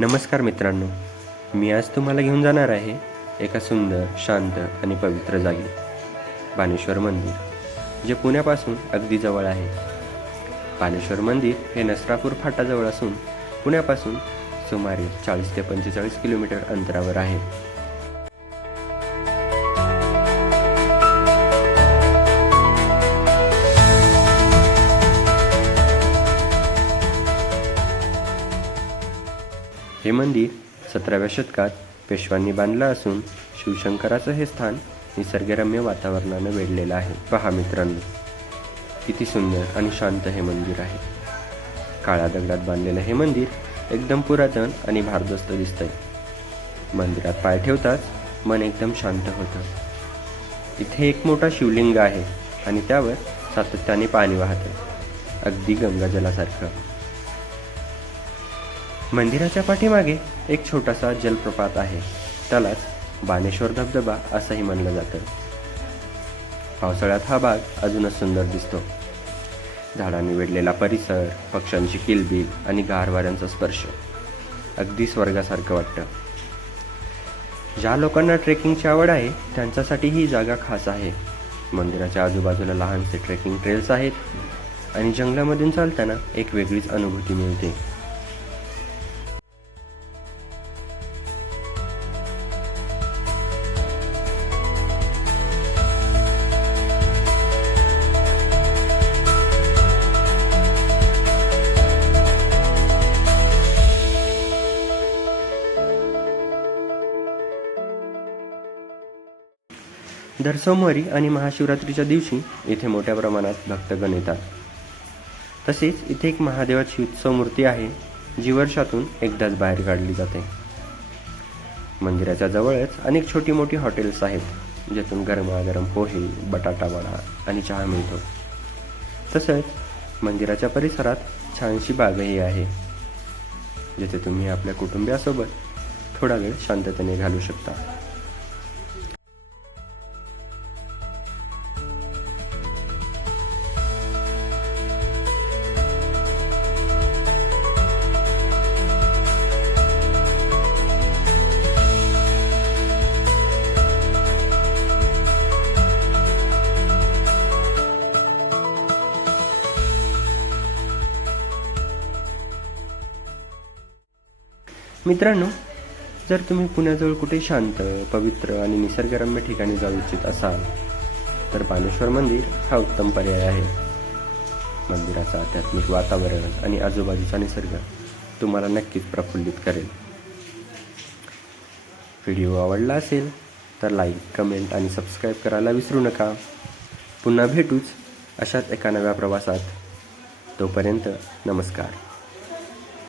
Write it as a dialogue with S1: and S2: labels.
S1: नमस्कार मित्रांनो मी आज तुम्हाला घेऊन जाणार आहे एका सुंदर शांत आणि पवित्र जागी बाणेश्वर मंदिर जे पुण्यापासून अगदी जवळ आहे. बाणेश्वर मंदिर हे नसरापूर फाटाजवळ असून पुण्यापासून सुमारे चाळीस ते पंचेचाळीस किलोमीटर अंतरावर आहे. हे मंदिर सतराव्या शतकात पेशवांनी बांधलं असून शिवशंकराचं हे स्थान निसर्गरम्य वातावरणानं वेढलेलं आहे. पहा मित्रांनो किती सुंदर आणि शांत हे मंदिर आहे. काळ्या दगडात बांधलेलं हे मंदिर एकदम पुरातन आणि भारदस्त दिसतंय. मंदिरात पाय ठेवताच मन एकदम शांत होतं. इथे एक मोठा शिवलिंग आहे आणि त्यावर सातत्याने पाणी वाहतं अगदी गंगाजलासारखं. मंदिराच्या पाठीमागे एक छोटासा जलप्रपात आहे. त्यालाच बाणेश्वर धबधबा असंही म्हणलं जातं. पावसाळ्यात हा भाग अजूनच सुंदर दिसतो. झाडांनी वेढलेला परिसर पक्ष्यांची किलबिल आणि गार वाऱ्यांचा स्पर्श. अगदी स्वर्गासारखं वाटतं. ज्या लोकांना ट्रेकिंगची आवड आहे त्यांच्यासाठी ही जागा खास आहे. मंदिराच्या आजूबाजूला लहानसे ट्रेकिंग ट्रेल्स आहेत आणि जंगलामधून चालताना एक वेगळीच अनुभूती मिळते. दर सोमवारी आणि महाशिवरात्रीच्या दिवशी इथे मोठ्या प्रमाणात भक्तगण येतात. तसेच इथे एक महादेवाची उत्सव मूर्ती आहे जी वर्षातून एकदाच बाहेर काढली जाते. मंदिराच्या जवळच अनेक छोटी मोठी हॉटेल्स आहेत ज्यातून गरमागरम पोहे बटाटा वडा आणि चहा मिळतो. तसंच मंदिराच्या परिसरात छानशी बागही आहे जिथे तुम्ही आपल्या कुटुंबियासोबत थोडा वेळ शांततेने घालू शकता. मित्रांनो जर तुम्ही पुण्याजवळ कुठे शांत पवित्र आणि निसर्गरम्य ठिकाणी जाऊ इच्छित असाल तर बाणेश्वर मंदिर हा उत्तम पर्याय आहे. मंदिराचं आध्यात्मिक वातावरण आणि आजूबाजूचा निसर्ग तुम्हाला नक्कीच प्रफुल्लित करेल. व्हिडिओ आवडला असेल तर लाईक कमेंट आणि सबस्क्राईब करायला विसरू नका. पुन्हा भेटूच अशाच एका नव्या प्रवासात. तोपर्यंत नमस्कार.